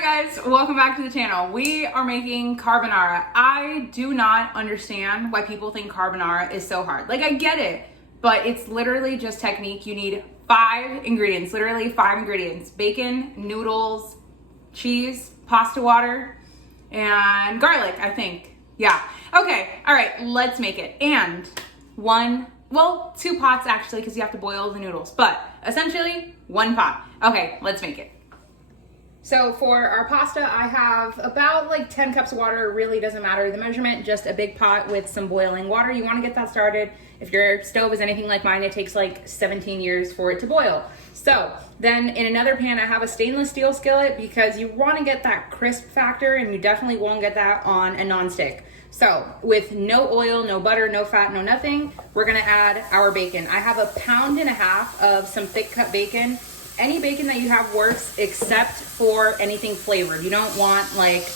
Hi guys, welcome back to the channel. We are making carbonara. I do not understand why people think carbonara is so hard. Like, I get it, but it's literally just technique. You need 5 ingredients, literally 5 ingredients: bacon, noodles, cheese, pasta water, and garlic, I think. Yeah. Okay, all right, let's make it. And 2 pots actually, because you have to boil the noodles, but essentially 1 pot. Okay, let's make it. So for our pasta, I have about like 10 cups of water. It really doesn't matter the measurement, just a big pot with some boiling water. You want to get that started. If your stove is anything like mine, it takes like 17 years for it to boil. So then in another pan, I have a stainless steel skillet because you want to get that crisp factor, and you definitely won't get that on a nonstick. So with no oil, no butter, no fat, no nothing, we're gonna add our bacon. I have 1.5 pounds of some thick cut bacon. Any bacon that you have works except for anything flavored. You don't want like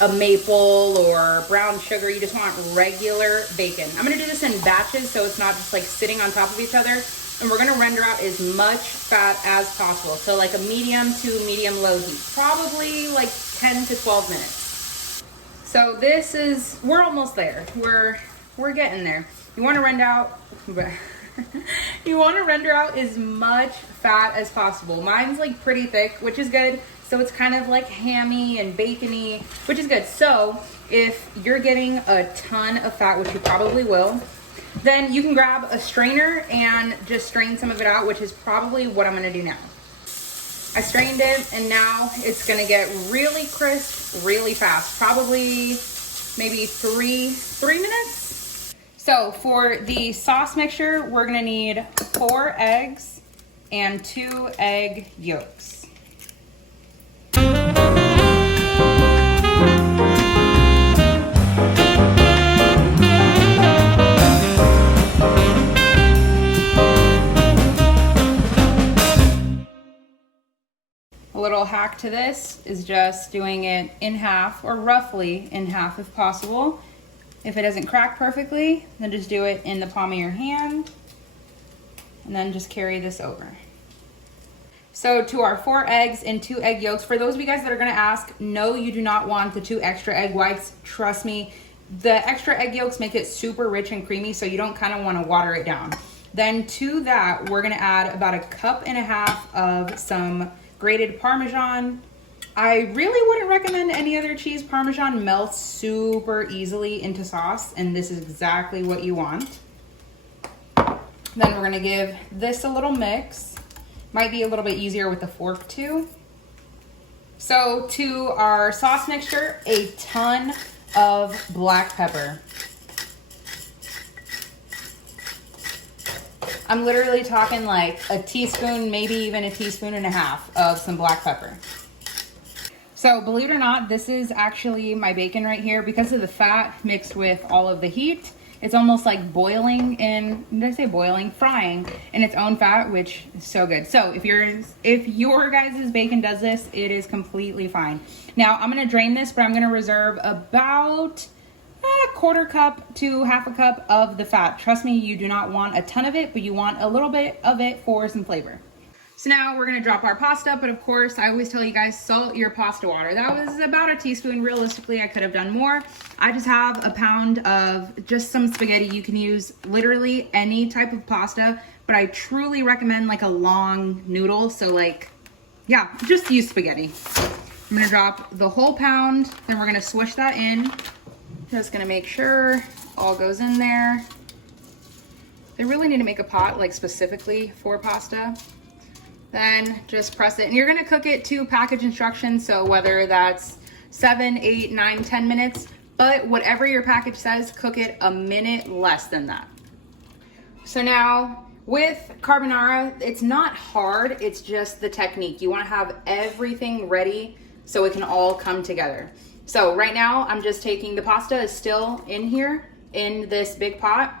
a maple or brown sugar. You just want regular bacon. I'm gonna do this in batches so it's not just like sitting on top of each other. And we're gonna render out as much fat as possible. So like a medium to medium low heat, probably like 10 to 12 minutes. So this is, we're almost there. We're getting there. You wanna render out, you want to render out as much fat as possible. Mine's like pretty thick, which is good. So it's kind of like hammy and bacony, which is good. So if you're getting a ton of fat, which you probably will, then you can grab a strainer and just strain some of it out, which is probably what I'm going to do now. I strained it, and now it's going to get really crisp really fast, probably maybe three minutes. So for the sauce mixture, we're gonna need 4 eggs and 2 egg yolks. A little hack to this is just doing it in half, or roughly in half if possible. If it doesn't crack perfectly, then just do it in the palm of your hand and then just carry this over. So to our 4 eggs and 2 egg yolks, for those of you guys that are gonna ask, no, you do not want the 2 extra egg whites. Trust me, the extra egg yolks make it super rich and creamy, so you don't kind of wanna water it down. Then to that, we're gonna add about 1.5 cups of some grated Parmesan. I really wouldn't recommend any other cheese. Parmesan melts super easily into sauce, and this is exactly what you want. Then we're gonna give this a little mix. Might be a little bit easier with a fork too. So to our sauce mixture, a ton of black pepper. I'm literally talking like a teaspoon, maybe even 1.5 teaspoons of some black pepper. So believe it or not, this is actually my bacon right here. Because of the fat mixed with all of the heat, it's almost like boiling in, did I say boiling? Frying in its own fat, which is so good. So if your guys' bacon does this, it is completely fine. Now I'm gonna drain this, but I'm gonna reserve about 1/4 cup to 1/2 cup of the fat. Trust me, you do not want a ton of it, but you want a little bit of it for some flavor. So now we're gonna drop our pasta, but of course, I always tell you guys, salt your pasta water. That was about 1 teaspoon. Realistically, I could have done more. I just have 1 pound of just some spaghetti. You can use literally any type of pasta, but I truly recommend like a long noodle. So like, yeah, just use spaghetti. I'm gonna drop the whole pound, then we're gonna swish that in. Just gonna make sure all goes in there. They really need to make a pot like specifically for pasta. Then just press it, and you're gonna cook it to package instructions, so whether that's 7, 8, 9, 10 minutes, but whatever your package says, cook it a minute less than that. So now with carbonara, it's not hard, it's just the technique. You wanna have everything ready so it can all come together. So right now, I'm just taking, the pasta is still in here, in this big pot.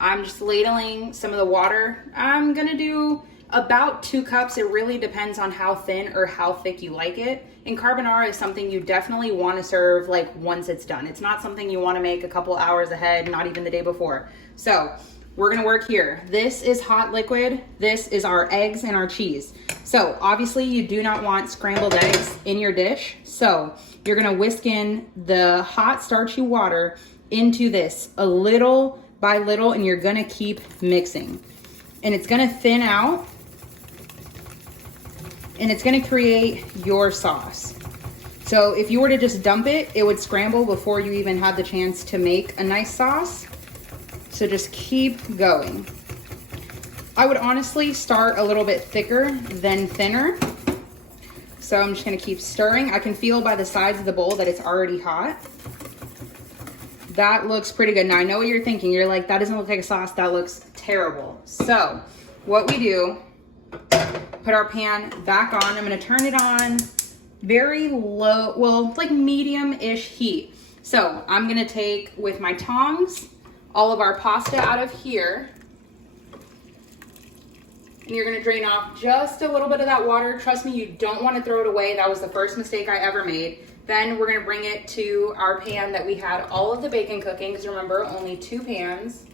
I'm just ladling some of the water. I'm gonna do about 2 cups. It really depends on how thin or how thick you like it. And carbonara is something you definitely want to serve like once it's done. It's not something you want to make a couple hours ahead, not even the day before. So we're gonna work here. This is hot liquid. This is our eggs and our cheese. So obviously you do not want scrambled eggs in your dish. So you're gonna whisk in the hot starchy water into this a little by little, and you're gonna keep mixing. And it's gonna thin out, and it's gonna create your sauce. So if you were to just dump it, it would scramble before you even had the chance to make a nice sauce. So just keep going. I would honestly start a little bit thicker than thinner. So I'm just gonna keep stirring. I can feel by the sides of the bowl that it's already hot. That looks pretty good. Now I know what you're thinking. You're like, that doesn't look like a sauce, that looks terrible. So what we do, put our pan back on. I'm gonna turn it on very low, well, like medium-ish heat. So I'm gonna take with my tongs all of our pasta out of here. And you're gonna drain off just a little bit of that water. Trust me, you don't wanna throw it away. That was the first mistake I ever made. Then we're gonna bring it to our pan that we had all of the bacon cooking, because remember, only 2 pans.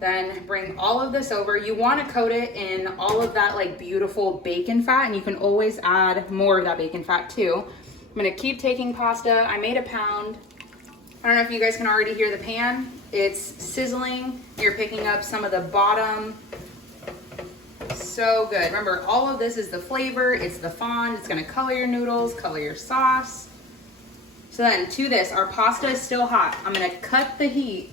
Then bring all of this over. You wanna coat it in all of that like beautiful bacon fat, and you can always add more of that bacon fat too. I'm gonna keep taking pasta. I made a pound. I don't know if you guys can already hear the pan. It's sizzling. You're picking up some of the bottom. So good. Remember, all of this is the flavor. It's the fond. It's gonna color your noodles, color your sauce. So then to this, our pasta is still hot. I'm gonna cut the heat.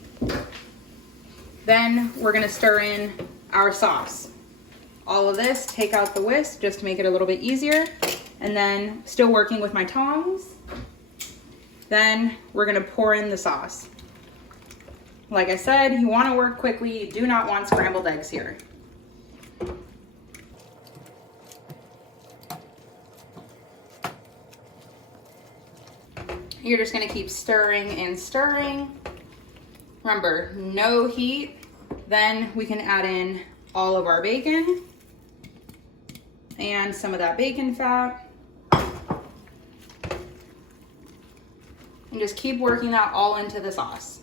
Then we're gonna stir in our sauce. All of this, take out the whisk just to make it a little bit easier. And then still working with my tongs. Then we're gonna pour in the sauce. Like I said, you wanna work quickly. You do not want scrambled eggs here. You're just gonna keep stirring and stirring. Remember, no heat. Then we can add in all of our bacon and some of that bacon fat. And just keep working that all into the sauce.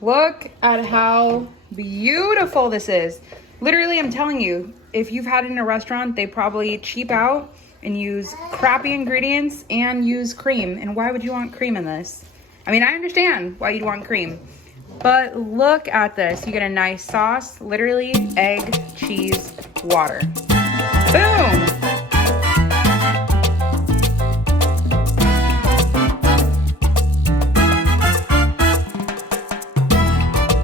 Look at how beautiful this is. Literally, I'm telling you, if you've had it in a restaurant, they probably cheap out and use crappy ingredients and use cream. And why would you want cream in this? I mean, I understand why you'd want cream, but look at this. You get a nice sauce, literally egg, cheese, water. Boom!